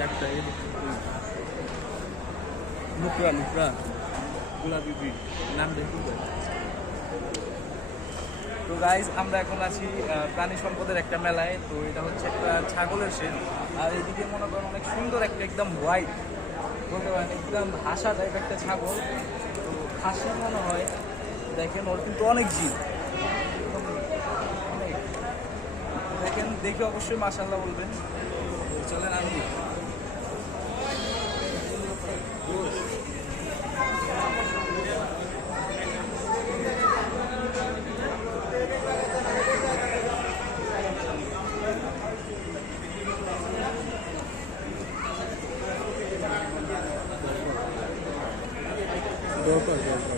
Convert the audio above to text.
চারটা নুকরা নুকরা গোলাপি ব্রিড নাম দেখি। তো গাইজ আমরা এখন আছি প্রাণী সম্পদের একটা মেলায়। তো এটা হচ্ছে একটা ছাগলের শেড, আর এদিকে মনে করেন অনেক সুন্দর একটা একদম হোয়াইট বলতে পারেন একদম হাসা টাইপ একটা ছাগল। তো হাসি মনে হয়, দেখেন ওর কিন্তু অনেক জিভ, অনেক দেখেন, দেখে অবশ্যই মাশাআল্লাহ বলবেন। চলেন আমি দরকার